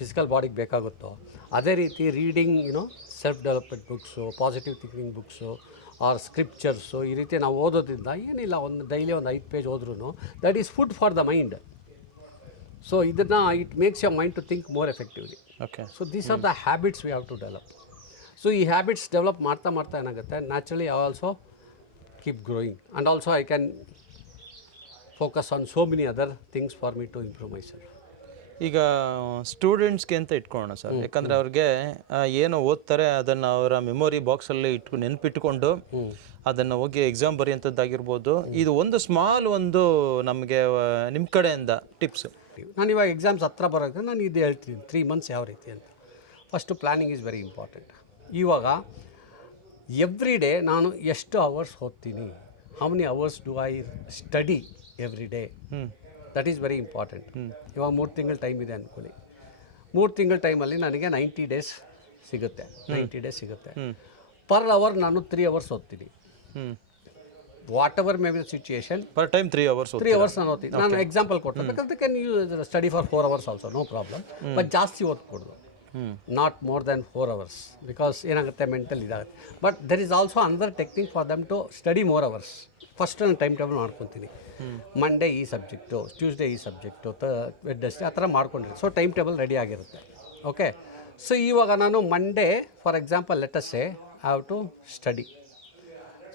ಫಿಸಿಕಲ್ ಬಾಡಿಗೆ ಬೇಕಾಗುತ್ತೋ ಅದೇ ರೀತಿ reading self development books, positive thinking books or scriptures, ಈ ರೀತಿ ನಾವು ಓದೋದ್ರಿಂದ ಏನಿಲ್ಲ, ಒಂದು ಡೈಲಿ ಒಂದು 5 ಪೇಜ್ ಓದ್ರೂ that is food for the mind. So ಇದನ್ನು it makes your mind to think more effectively. Okay. So these are the habits we have to develop. So ಈ ಹ್ಯಾಬಿಟ್ಸ್ ಡೆವಲಪ್ ಮಾಡ್ತಾ ಏನಾಗುತ್ತೆ, naturally I also keep growing and also I can focus on so many other things for me to improve my self. ಈಗ ಸ್ಟೂಡೆಂಟ್ಸ್ಗೆ ಅಂತ ಇಟ್ಕೊಳ್ಳೋಣ ಸರ್, ಯಾಕಂದರೆ ಅವ್ರಿಗೆ ಏನು ಓದ್ತಾರೆ ಅದನ್ನು ಅವರ ಮೆಮೊರಿ ಬಾಕ್ಸಲ್ಲಿ ನೆನಪಿಟ್ಕೊಂಡು ಅದನ್ನು ಹೋಗಿ ಎಕ್ಸಾಮ್ ಬರೆಯುವಂಥದ್ದಾಗಿರ್ಬೋದು. ಇದು ಒಂದು ಸ್ಮಾಲ್ ಒಂದು ನಮಗೆ ನಿಮ್ಮ ಕಡೆಯಿಂದ ಟಿಪ್ಸ್. ನಾನು ಇವಾಗ ಎಕ್ಸಾಮ್ಸ್ ಹತ್ರ ಬರೋಕ್ಕೆ ನಾನು ಇದು ಹೇಳ್ತೀನಿ 3 months ಯಾವ ರೀತಿ ಅಂತ. First planning is very important. ಇವಾಗ ಎವ್ರಿ ಡೇ ನಾನು ಎಷ್ಟು ಅವರ್ಸ್ ಓದ್ತೀನಿ, how many hours do I study every day, that is very important. ಇವಾಗ 3 ತಿಂಗಳ ಟೈಮ್ ಇದೆ ಅಂದ್ಕೊಳ್ಳಿ. 3 ತಿಂಗಳ ಟೈಮಲ್ಲಿ ನನಗೆ 90 days ಸಿಗುತ್ತೆ. 90 days ಸಿಗುತ್ತೆ. ಪರ್ ಅವರ್ ನಾನು 3 hours ಓದ್ತೀನಿ. What ever may be the situation, per time 3 hours 3 hours ನಾನು ಓದ್ತೀನಿ. ನಾನು ಎಕ್ಸಾಂಪಲ್ ಕೊಟ್ಟೆ, ಬೇಕಾದ್ರೆ can you study for 4 hours also, no problem. But ಜಾಸ್ತಿ ಓದ್ಕೊಡ್ದು, not more than 4 hours, because ಏನಾಗುತ್ತೆ ಮೆಂಟಲ್ ಇದಾಗುತ್ತೆ. But there is also another technique for them to study more hours. First ನಾನು ಟೈಮ್ ಟೇಬಲ್ ಮಾಡ್ಕೊತೀನಿ. ಮಂಡೇ ಈ ಸಬ್ಜೆಕ್ಟು, ಟ್ಯೂಸ್ಡೇ ಈ ಸಬ್ಜೆಕ್ಟು, ವೆಡ್ನೆಸ್ಡೇ ಆ ಥರ ಮಾಡ್ಕೊಂಡಿರಿ. ಸೊ ಟೈಮ್ ಟೇಬಲ್ ರೆಡಿ ಆಗಿರುತ್ತೆ. ಓಕೆ. ಸೊ ಇವಾಗ ನಾನು Monday for example let us say I have to study.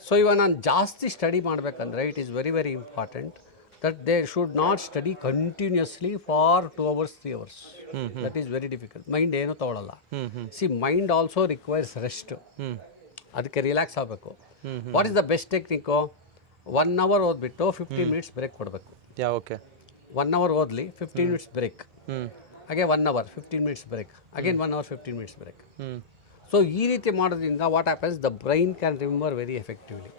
So ಇವಾಗ ನಾನು ಜಾಸ್ತಿ ಸ್ಟಡಿ ಮಾಡಬೇಕಂದ್ರೆ it is very very important that they should not study continuously for 2 hours 3 hours. That is very difficult. Mind ಏನೂ ತೊಗೊಳಲ್ಲ. See mind also requires rest. ಅದಕ್ಕೆ ರಿಲ್ಯಾಕ್ಸ್ ಆಗಬೇಕು. What is the best technique? 1 hour ಓದ್ಬಿಟ್ಟು 15 minutes ಬ್ರೇಕ್ ಕೊಡಬೇಕು. ಓಕೆ. 1 hour ಓದಲಿ, 15 minutes ಬ್ರೇಕ್. ಹಾಗೆ 1 hour 15 minutes break, again 1 hour 15 minutes break. So ಈ ರೀತಿ ಮಾಡೋದ್ರಿಂದ what happens, the brain can remember very effectively.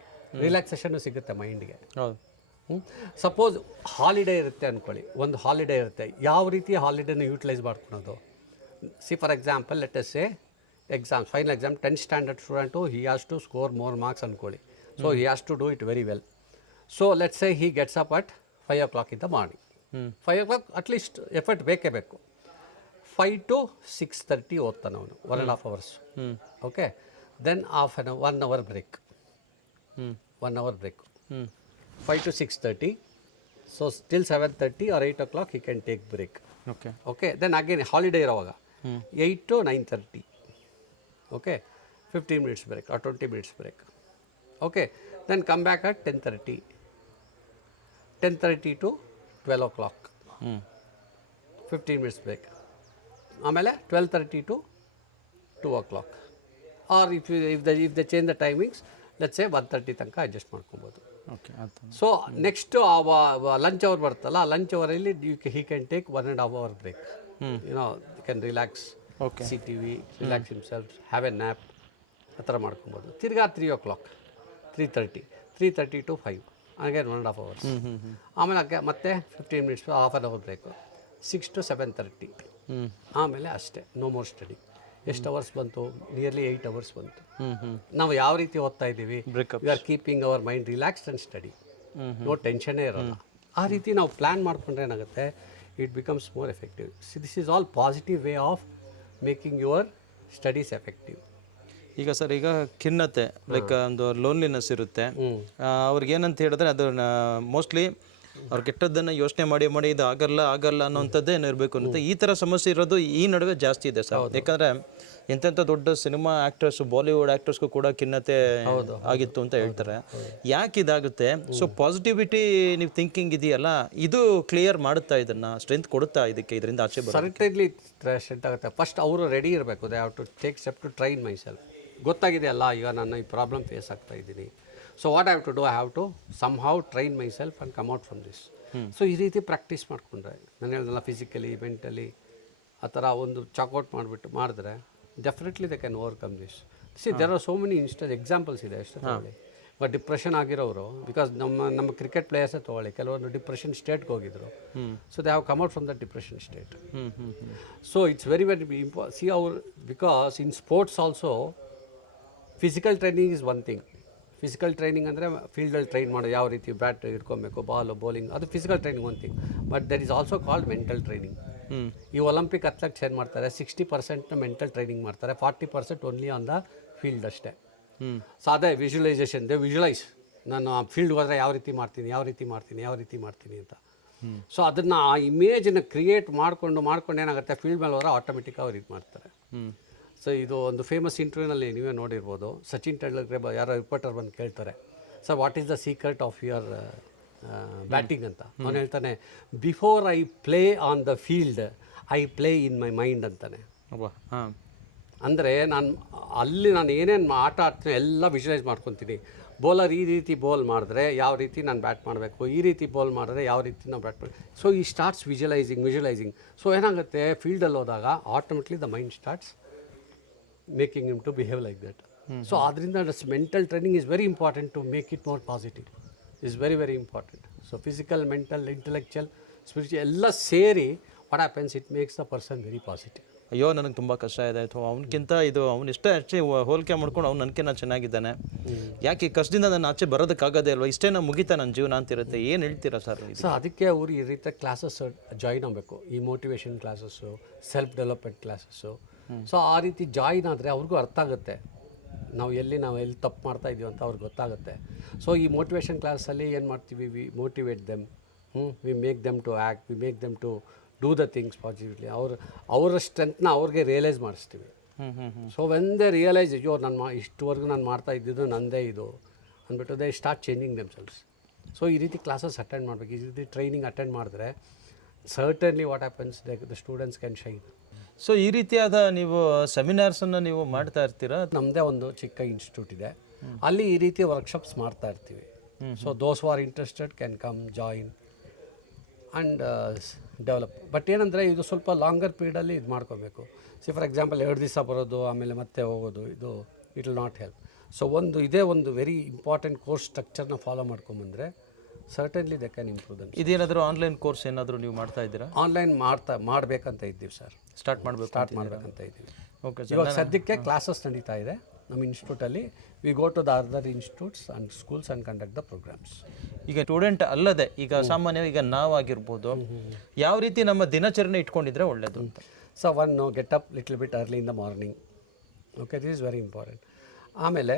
Relaxation ಸಿಗುತ್ತೆ ಮೈಂಡ್ಗೆ. ಸಪೋಸ್ ಹಾಲಿಡೇ ಇರುತ್ತೆ ಅಂದ್ಕೊಳ್ಳಿ, ಒಂದು ಹಾಲಿಡೇ ಇರುತ್ತೆ. ಯಾವ ರೀತಿ ಹಾಲಿಡೇನ ಯೂಟಿಲೈಸ್ ಮಾಡ್ಕೊಳೋದು? See for example let us say exam, final exam 10th standard student, he has to score more marks ಅಂದ್ಕೊಳ್ಳಿ. So he has to do it very well. So let say he gets up at 5 o'clock in the morning. 5 o'clock at least effort ಬೇಕೇ ಬೇಕು. 5 to 6:30 ಓದ್ತಾನೆ ಅವನು, 1.5 hours. Okay. Then 1 hour break. 1 hour break. 5 to 6:30. So still 7:30 or 8 o'clock he can take break. Okay. Okay. Then again holiday ಇರೋವಾಗ 8 to 9:30. Okay. 15 minutes break or 20 minutes break. Okay. Then come back at 10:30. 10:30 to 12 o'clock. 15 minutes break. ಆಮೇಲೆ 12:30 to 2 o'clock. Or if the change the timings let's say 1:30 ತನಕ ಅಡ್ಜಸ್ಟ್ ಮಾಡ್ಕೊಬೋದು. Okay. So next lunch hour ಬರ್ತಲ್ಲ, ಲಂಚ್ ಅವರಲ್ಲಿ he can take 1.5 hour break. Can relax, see T V, relax himself, have a nap, ಆ ಥರ ಮಾಡ್ಕೊಬೋದು. ತಿರ್ಗಾ 3 o'clock, 3:30 to 5, ಅಗೇನ್ 1.5 hours. ಆಮೇಲೆ ಮತ್ತೆ 15 minutes, half an hour break. 6 to 7:30. ಆಮೇಲೆ ಅಷ್ಟೇ, ನೋ ಮೋರ್ ಸ್ಟಡಿ. ಎಷ್ಟು ಅವರ್ಸ್ ಬಂತು? ನಿಯರ್ಲಿ 8 hours ಬಂತು. ನಾವು ಯಾವ ರೀತಿ ಓದ್ತಾ ಇದ್ದೀವಿ? We are keeping our mind relaxed and study. No ಟೆನ್ಷನ್ನೇ ಇರೋಲ್ಲ. ಆ ರೀತಿ ನಾವು ಪ್ಲ್ಯಾನ್ ಮಾಡ್ಕೊಂಡ್ರೆ ಏನಾಗುತ್ತೆ, it becomes more effective. This is all positive way of making your studies effective. ಈಗ ಸರ್, ಈಗ ಖಿನ್ನತೆ ಲೈಕ್ ಒಂದು ಲೋನ್ಲಿನೆಸ್ ಇರುತ್ತೆ ಅವ್ರಿಗೆ. ಏನಂತ ಹೇಳಿದ್ರೆ ಅದು ಮೋಸ್ಟ್ಲಿ ಅವ್ರು ಕೆಟ್ಟದ್ದನ್ನು ಯೋಚನೆ ಮಾಡಿ ಇದು ಆಗಲ್ಲ ಅನ್ನೋಂಥದ್ದೇ ಇರಬೇಕು ಅನ್ನೋದು. ಈ ಥರ ಸಮಸ್ಯೆ ಇರೋದು ಈ ನಡುವೆ ಜಾಸ್ತಿ ಇದೆ ಸರ್. ಯಾಕಂದರೆ ಎಂತೆಂಥ ದೊಡ್ಡ ಸಿನಿಮಾ ಆ್ಯಕ್ಟರ್ಸು, ಬಾಲಿವುಡ್ ಆ್ಯಕ್ಟರ್ಸ್ಗೂ ಕೂಡ ಖಿನ್ನತೆ ಆಗಿತ್ತು ಅಂತ ಹೇಳ್ತಾರೆ. ಯಾಕೆ ಇದಾಗುತ್ತೆ? ಸೊ ಪಾಸಿಟಿವಿಟಿ ನೀವು ಥಿಂಕಿಂಗ್ ಇದೆಯಲ್ಲ, ಇದು ಕ್ಲಿಯರ್ ಮಾಡುತ್ತಾ, ಇದನ್ನು ಸ್ಟ್ರೆಂತ್ ಕೊಡುತ್ತಾ ಇದಕ್ಕೆ, ಇದರಿಂದ ಆಚೆ ಬರುತ್ತೆ? ಸರ್ಟನ್ಲಿ ಸ್ಟ್ರೆಂತ್ ಆಗುತ್ತೆ. ಫಸ್ಟ್ ಅವರು ರೆಡಿ ಇರಬೇಕು. They have to take step to train my self. ಗೊತ್ತಾಗಿದೆ ಅಲ್ಲ, ಈಗ ನಾನು ಈ ಪ್ರಾಬ್ಲಮ್ ಫೇಸ್ ಆಗ್ತಾ ಇದ್ದೀನಿ. So what I have to do, I have to somehow train my self and come out from this. So ಈ ರೀತಿ ಪ್ರಾಕ್ಟೀಸ್ ಮಾಡಿಕೊಂಡ್ರೆ, ನಾನು ಹೇಳಿದ್ನಲ್ಲ, ಫಿಸಿಕಲಿ ಮೆಂಟಲಿ ಆ ಥರ ಒಂದು ಚಾಕ್ಔಟ್ ಮಾಡಿಬಿಟ್ಟು ಮಾಡಿದ್ರೆ definitely they can overcome this. See there are so many examples ಇದೆ ಅಷ್ಟೇ ತಗೊಳ್ಳಿ. ಬಟ್ ಡಿಪ್ರೆಷನ್ ಆಗಿರೋರು, ಬಿಕಾಸ್ ನಮ್ಮ ಕ್ರಿಕೆಟ್ ಪ್ಲೇಯರ್ಸೇ ತೊಗೊಳ್ಳಿ, ಕೆಲವೊಂದು ಡಿಪ್ರೆಷನ್ ಸ್ಟೇಟ್ಗೆ ಹೋಗಿದ್ರು. So they have come out from the depression state. So it's very see ಅವ್ರು, because in sports also physical training is one thing. Physical training ಅಂದರೆ ಫೀಲ್ಡಲ್ಲಿ ಟ್ರೈನ್ ಮಾಡೋದು, ಯಾವ ರೀತಿ ಬ್ಯಾಟ್ ಇಟ್ಕೊಬೇಕು, ಬಾಲು ಬೌಲಿಂಗ್, ಅದು physical training one thing. But that is also called mental training. ಈ ಒಲಿಂಪಿಕ್ ಅಥ್ಲೆಟ್ಸ್ ಏನು ಮಾಡ್ತಾರೆ, 60% ಮೆಂಟಲ್ ಟ್ರೈನಿಂಗ್ ಮಾಡ್ತಾರೆ, 40% ಓನ್ಲಿ ಆನ್ ದ ಫೀಲ್ಡ್ ಅಷ್ಟೇ. ಸೊ ಅದೇ ವಿಜುವಲೈಸೇಷನ್, ದೇ ವಿಜುವಲೈಸ್, ನಾನು ಆ ಫೀಲ್ಡ್ ಹೋದರೆ ಯಾವ ರೀತಿ ಮಾಡ್ತೀನಿ ಅಂತ. ಸೊ ಅದನ್ನು, ಆ ಇಮೇಜನ್ನು ಕ್ರಿಯೇಟ್ ಮಾಡ್ಕೊಂಡು ಏನಾಗುತ್ತೆ, ಫೀಲ್ಡ್ ಮೇಲೆ ಹೋದ್ರೆ ಆಟೋಮೆಟಿಕ್ ಅವ್ರು ಇದು ಮಾಡ್ತಾರೆ. ಸೊ ಇದು ಒಂದು ಫೇಮಸ್ ಇಂಟರ್ವ್ಯೂನಲ್ಲಿ ನೀವೇ ನೋಡಿರ್ಬೋದು, ಸಚಿನ್ ತೆಂಡೂಲ್ಕರ್ ಯಾರೋ ರಿಪೋರ್ಟರ್ ಬಂದು ಕೇಳ್ತಾರೆ, sir what is the secret of your batting ಅಂತ. ಅವನು ಹೇಳ್ತಾನೆ, before I play on the field I play in my mind ಅಂತಾನೆ. ಅಂದರೆ ನಾನು ಏನೇನು ಆಟ ಆಡ್ತೀನಿ ಎಲ್ಲ ವಿಜುವಲೈಸ್ ಮಾಡ್ಕೊತೀನಿ. ಬೌಲರ್ ಈ ರೀತಿ ಬೌಲ್ ಮಾಡಿದ್ರೆ ಯಾವ ರೀತಿ ನಾನು ಬ್ಯಾಟ್ ಮಾಡಬೇಕು, ಈ ರೀತಿ ಬೌಲ್ ಮಾಡಿದ್ರೆ ಯಾವ ರೀತಿ ನಾವು ಬ್ಯಾಟ್ ಮಾಡಿ. ಸೊ ಈ ಸ್ಟಾರ್ಟ್ಸ್ ವಿಜುವಲೈಸಿಂಗ್. ಸೊ ಏನಾಗುತ್ತೆ, ಫೀಲ್ಡಲ್ಲಿ ಹೋದಾಗ automatically the mind starts making him to behave like that. So ಆದ್ದರಿಂದ mental training is very important to make it more positive. Is very important. So physical, mental, intellectual, spiritual ಎಲ್ಲ ಸೇರಿ what happens, it makes the person very positive. ಅಯ್ಯೋ ನನಗೆ ತುಂಬ ಕಷ್ಟ ಇದೆ, ಅಥವಾ ಅವನಕ್ಕಿಂತ ಇದು ಅವ್ನು ಎಷ್ಟೇ ಹೋಲಿಕೆ ಮಾಡ್ಕೊಂಡು ಅವ್ನು ನನಗೆ ಚೆನ್ನಾಗಿದ್ದಾನೆ, ಯಾಕೆ ಈ ಕಷ್ಟದಿಂದ ನಾನು ಆಚೆ ಬರೋದಕ್ಕಾಗೋದೇ ಅಲ್ವಾ, ಇಷ್ಟೇ ನಾನು ಮುಗಿತಾ ನನ್ನ ಜೀವನ ಅಂತಿರುತ್ತೆ. ಏನು ಹೇಳ್ತೀರಾ ಸರ್? ಸೊ ಅದಕ್ಕೆ ಅವರು ಈ ರೀತಿ ಕ್ಲಾಸಸ್ ಜಾಯಿನ್ ಆಗಬೇಕು, ಈ motivation classes, self development classes. So ಆ ರೀತಿ ಜಾಯಿನ್ ಆದರೆ ಅವ್ರಿಗೂ ಅರ್ಥ ಆಗುತ್ತೆ ನಾವು ಎಲ್ಲಿ ತಪ್ಪು ಮಾಡ್ತಾ ಇದೀವಿ ಅಂತ ಅವ್ರಿಗೆ ಗೊತ್ತಾಗುತ್ತೆ. ಸೊ ಈ ಮೋಟಿವೇಶನ್ ಕ್ಲಾಸಲ್ಲಿ ಏನು ಮಾಡ್ತೀವಿ, we motivate them, we make them to act, we make them to do the things positively. ಅವರ ಸ್ಟ್ರೆಂತ್ನ ಅವ್ರಿಗೆ ರಿಯಲೈಸ್ ಮಾಡಿಸ್ತೀವಿ. ಸೊ ವೆನ್ ದೇ ರಿಯಲೈಸ್, ಅಯ್ಯೋ ಇಷ್ಟುವರೆಗೂ ನಾನು ಮಾಡ್ತಾ ಇದ್ದಿದ್ದು ನಂದೇ ಇದು ಅಂದ್ಬಿಟ್ಟು they start changing themselves. So ಈ ರೀತಿ ಕ್ಲಾಸಸ್ ಅಟೆಂಡ್ ಮಾಡಬೇಕು, ಈ ರೀತಿ ಟ್ರೈನಿಂಗ್ ಅಟೆಂಡ್ ಮಾಡಿದ್ರೆ certainly what happens, the students can shine. So ಈ ರೀತಿಯಾದ ನೀವು ಸೆಮಿನಾರ್ಸನ್ನು ನೀವು ಮಾಡ್ತಾ ಇರ್ತೀರಾ? ನಮ್ಮದೇ ಒಂದು ಚಿಕ್ಕ ಇನ್ಸ್ಟಿಟ್ಯೂಟ್ ಇದೆ, ಅಲ್ಲಿ ಈ ರೀತಿ ವರ್ಕ್ಶಾಪ್ಸ್ ಮಾಡ್ತಾ ಇರ್ತೀವಿ. So those who are interested can come join and develop. But ಏನಂದರೆ ಇದು ಸ್ವಲ್ಪ ಲಾಂಗರ್ ಪೀರಿಯಡಲ್ಲಿ ಇದು ಮಾಡ್ಕೋಬೇಕು. ಸಿ ಫಾರ್ ಎಕ್ಸಾಂಪಲ್ 2 ದಿವಸ ಬರೋದು ಆಮೇಲೆ ಮತ್ತೆ ಹೋಗೋದು, ಇದು it will not help. So ಇದೇ ಒಂದು ವೆರಿ ಇಂಪಾರ್ಟೆಂಟ್ ಕೋರ್ಸ್ ಸ್ಟ್ರಕ್ಚರ್ನ ಫಾಲೋ ಮಾಡ್ಕೊಂಬಂದರೆ certainly they can improve them. ಇದೇನಾದರೂ ಆನ್ಲೈನ್ ಕೋರ್ಸ್ ಏನಾದರೂ ನೀವು ಮಾಡ್ತಾ ಇದ್ದೀರಾ? ಆನ್ಲೈನ್ ಮಾಡಬೇಕಂತ ಇದ್ದೀವಿ ಸರ್, ಸ್ಟಾರ್ಟ್ ಮಾಡಬೇಕಂತ ಇದ್ದೀವಿ. ಓಕೆ, ಇವಾಗ ಸದ್ಯಕ್ಕೆ ಕ್ಲಾಸಸ್ ನಡೀತಾ ಇದೆ ನಮ್ಮ ಇನ್ಸ್ಟಿಟ್ಯೂಟಲ್ಲಿ. We go to the other institutes and schools and conduct the programmes. ಈಗ ಸ್ಟೂಡೆಂಟ್ ಅಲ್ಲದೆ ಈಗ ಸಾಮಾನ್ಯವಾಗಿ ಈಗ ನಾವಾಗಿರ್ಬೋದು, ಯಾವ ರೀತಿ ನಮ್ಮ ದಿನಚರಣೆ ಇಟ್ಕೊಂಡಿದ್ರೆ ಒಳ್ಳೆಯದು ಅಂತ? So get up little bit early in the morning. Okay, this is very important. ಆಮೇಲೆ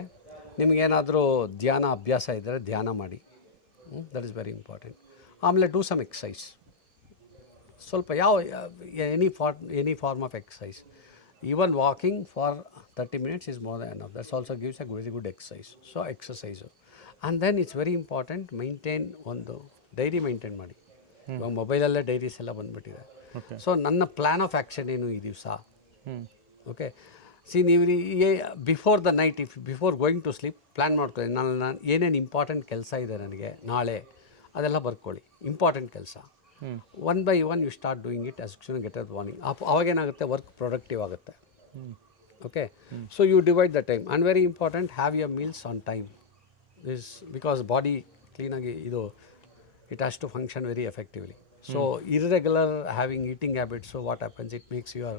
ನಿಮಗೇನಾದರೂ ಧ್ಯಾನ ಅಭ್ಯಾಸ ಇದ್ದರೆ ಧ್ಯಾನ ಮಾಡಿ, ದಟ್ ಈಸ್ ವೆರಿ ಇಂಪಾರ್ಟೆಂಟ್. ಆಮೇಲೆ ಡೂ ಸಮ್ ಎಕ್ಸಸೈಸ್, ಸ್ವಲ್ಪ any form of exercise. Even walking for 30 minutes is more than enough. That also gives a very good exercise. So exercise. And then it's very important, maintain ಒಂದು ಡೈರಿ ಮೇಂಟೈನ್ ಮಾಡಿ. ಮೊಬೈಲಲ್ಲೇ ಡೈರೀಸ್ ಎಲ್ಲ ಬಂದುಬಿಟ್ಟಿದೆ. ಸೊ ನನ್ನ ಪ್ಲ್ಯಾನ್ ಆಫ್ ಆ್ಯಕ್ಷನ್ ಏನು ಈ ದಿವಸ, ಓಕೆ. ನೀವು before the night, before going to sleep plan ಮಾಡ್ಕೊಳ್ಳಿ. ನಾನು ಏನೇನು ಇಂಪಾರ್ಟೆಂಟ್ ಕೆಲಸ ಇದೆ ನನಗೆ ನಾಳೆ, ಅದೆಲ್ಲ ಬರ್ಕೊಳ್ಳಿ. ಇಂಪಾರ್ಟೆಂಟ್ ಕೆಲಸ one by one you start doing it as soon get at warning. ಅವಾಗೇನಾಗುತ್ತೆ, ವರ್ಕ್ ಪ್ರೊಡಕ್ಟಿವ್ ಆಗುತ್ತೆ. Okay, so you divide the time, and very important, have your meals on time. This because body clean agi idu, it has to function very effectively. So irregular having eating habits, so what happens, it makes your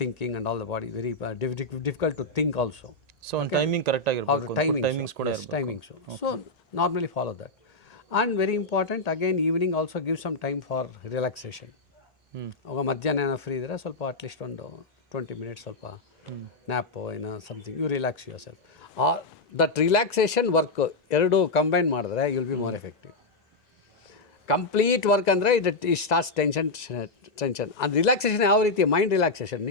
thinking and all the body very difficult to think also. So on timing correct ಆಗಿರಬೇಕು, timings ಕೂಡ ಇರಬೇಕು. Timings. So normally follow that. And very important, again evening also give some time for relaxation. ಅವಾಗ ಮಧ್ಯಾಹ್ನ ಫ್ರೀ ಇದ್ದರೆ ಸ್ವಲ್ಪ ಅಟ್ಲೀಸ್ಟ್ ಒಂದು 20 minutes ಸ್ವಲ್ಪ ನ್ಯಾಪು ಏನೋ something, you relax your self. That relaxation work ಎರಡು ಕಂಬೈನ್ ಮಾಡಿದ್ರೆ you will be more effective. Complete work ಅಂದರೆ ಇಟ್ ಸ್ಟಾರ್ಟ್ಸ್ ಟೆನ್ಷನ್. ಅದು ರಿಲ್ಯಾಕ್ಸೇಷನ್ ಯಾವ ರೀತಿ, ಮೈಂಡ್ ರಿಲ್ಯಾಕ್ಸೇಷನ್.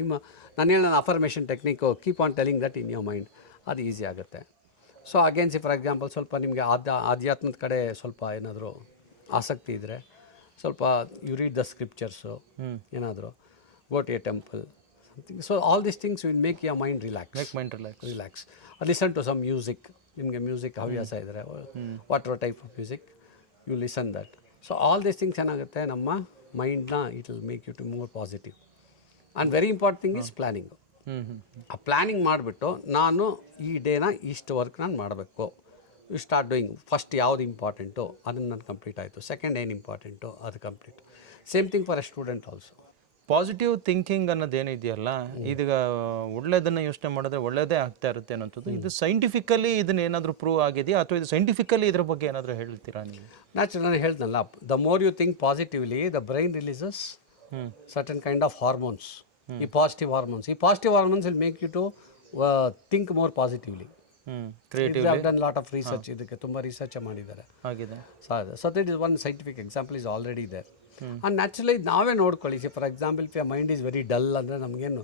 ನಾನು ಹೇಳೋಣ affirmation technique, keep on telling that in your mind, ಅದು ಈಸಿ ಆಗುತ್ತೆ. ಸೊ ಅಗೇನ್ ಫಾರ್ ಎಕ್ಸಾಂಪಲ್ ಸ್ವಲ್ಪ ನಿಮಗೆ ಆಧ್ಯಾತ್ಮದ ಕಡೆ ಸ್ವಲ್ಪ ಏನಾದರೂ ಆಸಕ್ತಿ ಇದ್ದರೆ ಸ್ವಲ್ಪ ಯು ರೀಡ್ ದ ಸ್ಕ್ರಿಪ್ಚರ್ಸು, ಏನಾದರೂ go to a temple. So all these things will make your mind relax. Relax. Or listen to some music. Nimge music havyasa idare, whatever type of music, you listen that. So all these things enagutte namma mind na, it will make you to more positive. And very important thing is planning. ಆ ಪ್ಲ್ಯಾನಿಂಗ್ ಮಾಡಿಬಿಟ್ಟು ನಾನು ಈ ಡೇನ ಇಷ್ಟು ವರ್ಕ್ ನಾನು ಮಾಡಬೇಕು, ಯು ಸ್ಟಾರ್ಟ್ ಡೂಯಿಂಗ್. ಫಸ್ಟ್ ಯಾವುದು ಇಂಪಾರ್ಟೆಂಟು ಅದನ್ನು ನಾನು ಕಂಪ್ಲೀಟ್ ಆಯಿತು, ಸೆಕೆಂಡ್ ಏನು ಇಂಪಾರ್ಟೆಂಟು ಅದು complete. Same thing for a student also. Positive thinking ಅನ್ನೋದೇನಿದೆಯಲ್ಲ, ಇದೀಗ ಒಳ್ಳೇದನ್ನು ಯೋಚನೆ ಮಾಡಿದ್ರೆ ಒಳ್ಳೇದೇ ಆಗ್ತಾ ಇರುತ್ತೆ ಅನ್ನೋಂಥದ್ದು. ಇದು ಸೈಂಟಿಫಿಕಲಿ ಇದನ್ನ ಏನಾದರೂ ಪ್ರೂವ್ ಆಗಿದೆಯಾ, ಅಥವಾ ಇದು ಸೈಂಟಿಫಿಕಲಿ ಇದ್ರ ಬಗ್ಗೆ ಏನಾದರೂ ಹೇಳ್ತೀರಾ ನೀವು? ನ್ಯಾಚುರಲ್, ನಾನು ಹೇಳ್ದಲ್ಲ, the more you think positively the brain releases certain kind of hormones, ಈ ಪಾಸಿಟಿವ್ ಹಾರ್ಮೋನ್ಸ್. ಈ positive hormones will make you to think more positively. Creative done lot of research, ಇದಕ್ಕೆ ತುಂಬ ರಿಸರ್ಚ್ ಮಾಡಿದ್ದಾರೆ. ಆಗಿದೆ. So that is one scientific example is already there. And naturally ನಾವೇ ನೋಡ್ಕೊಳ್ಳಿ. For example if your mind is very dull ಅಂದರೆ ನಮಗೇನು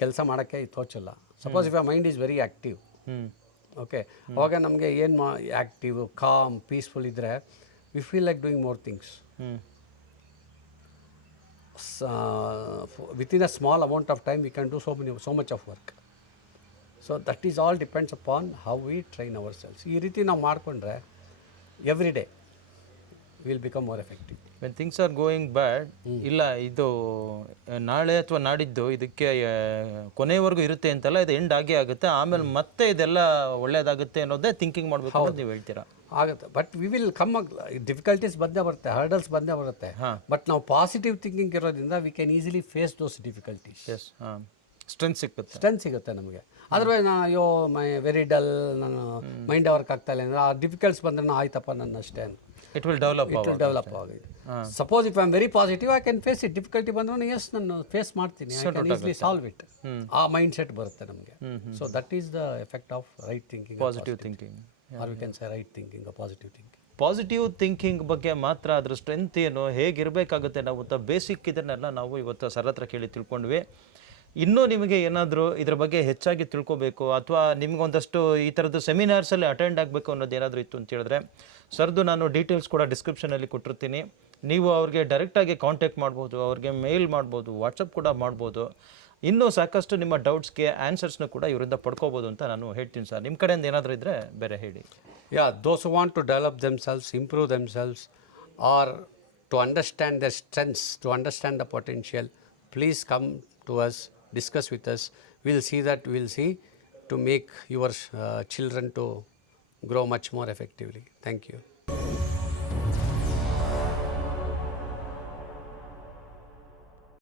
ಕೆಲಸ ಮಾಡೋಕ್ಕೆ ತೋಚಲ್ಲ. Suppose if your mind is very active, okay, ಅವಾಗ ನಮಗೆ ಏನು ಆ್ಯಕ್ಟಿವ್, ಕಾಮ್, ಪೀಸ್ಫುಲ್ ಇದ್ದರೆ we feel like doing more things. Within a small amount of time we can do so much of work. So that is all depends upon how we train ourselves. ಈ ರೀತಿ ನಾವು ಮಾಡಿಕೊಂಡ್ರೆ every day will become more effective. When things are going bad, ಇಲ್ಲ ಇದು ನಾಳೆ ಅಥವಾ ನಾಡಿದ್ದು ಇದಕ್ಕೆ ಕೊನೆಯವರೆಗೂ ಇರುತ್ತೆ ಅಂತಲ್ಲ, ಇದು ಎಂಡ್ ಆಗೇ ಆಗುತ್ತೆ, ಆಮೇಲೆ ಮತ್ತೆ ಇದೆಲ್ಲ ಒಳ್ಳೇದಾಗುತ್ತೆ ಅನ್ನೋದೇ ಥಿಂಕಿಂಗ್ ಮಾಡಬೇಕು ಅಂತ ನೀವು ಹೇಳ್ತೀರಾ? ಆಗುತ್ತೆ. But we will come, difficulties ಬಂದೇ ಬರುತ್ತೆ, ಹರ್ಡಲ್ಸ್ ಬಂದೇ ಬರುತ್ತೆ. ಬಟ್ ನಾವು ಪಾಸಿಟಿವ್ ಥಿಂಕಿಂಗ್ ಇರೋದ್ರಿಂದ we can easily face those difficulties. Yes, strength ಸಿಗುತ್ತೆ ನಮಗೆ. ಅದರ್ವೈಸ್ ನಾನು ಅಯ್ಯೋ ವೆರಿ ಡಲ್, ನಾನು ಮೈಂಡ್ ವರ್ಕ್ ಆಗ್ತಾ ಇಲ್ಲ ಅಂದರೆ ಆ ಡಿಫಿಕಲ್ಟ್ಸ್ ಬಂದ್ರೆ ಆಯ್ತಪ್ಪ ನನ್ನ ಅಷ್ಟೇ ಅಂತ ಇಟ್ ವಿಲ್ ಡೆವಲಪ್ ಆಗಿದೆ. Suppose if I am very positive I can face it. Difficulty ಬಂದರೂ ಎಸ್ ನಾನು ಫೇಸ್ ಮಾಡ್ತೀನಿ, I can easily solve it. ಆ ಮೈಂಡ್ ಸೆಟ್ ಬರುತ್ತೆ ನಮಗೆ. So that is the effect of right thinking, positive thinking, or we can say right thinking, positive thinking. Positive thinking ಬಗ್ಗೆ ಮಾತ್ರ ಅದ್ರ ಸ್ಟ್ರೆಂತ್ ಏನು, ಹೇಗಿರಬೇಕಾಗುತ್ತೆ ನಾವು ಬೇಸಿಕ್ ಇದನ್ನೆಲ್ಲ ನಾವು ಇವತ್ತು ಸರ್ ಹತ್ರ ಕೇಳಿ ತಿಳ್ಕೊಂಡ್ವಿ. ಇನ್ನೂ ನಿಮಗೆ ಏನಾದರೂ ಇದ್ರ ಬಗ್ಗೆ ಹೆಚ್ಚಾಗಿ ತಿಳ್ಕೊಬೇಕು, ಅಥವಾ ನಿಮಗೊಂದಷ್ಟು ಈ ಥರದ್ದು ಸೆಮಿನಾರ್ಸಲ್ಲಿ ಅಟೆಂಡ್ ಆಗಬೇಕು ಅನ್ನೋದು ಏನಾದರೂ ಇತ್ತು ಅಂತ ಹೇಳಿದ್ರೆ, ಸರ್ದು ನಾನು ಡೀಟೇಲ್ಸ್ ಕೂಡ ಡಿಸ್ಕ್ರಿಪ್ಷನಲ್ಲಿ ಕೊಟ್ಟಿರ್ತೀನಿ. ನೀವು ಅವ್ರಿಗೆ ಡೈರೆಕ್ಟಾಗಿ ಕಾಂಟ್ಯಾಕ್ಟ್ ಮಾಡ್ಬೋದು, ಅವ್ರಿಗೆ ಮೇಲ್ ಮಾಡ್ಬೋದು, ವಾಟ್ಸಪ್ ಕೂಡ ಮಾಡ್ಬೋದು. ಇನ್ನೂ ಸಾಕಷ್ಟು ನಿಮ್ಮ ಡೌಟ್ಸ್ಗೆ ಆನ್ಸರ್ಸ್ನ ಕೂಡ ಇವರಿಂದ ಪಡ್ಕೋಬೋದು ಅಂತ ನಾನು ಹೇಳ್ತೀನಿ ಸರ್. ನಿಮ್ಮ ಕಡೆಯಿಂದ ಏನಾದರೂ ಇದ್ದರೆ ಬೇರೆ ಹೇಳಿ. Yeah, those who want to develop themselves, improve themselves, or to understand their strengths, to understand the potential, please come to us, discuss with us. We'll see to make your children to grow much more effectively. Thank you.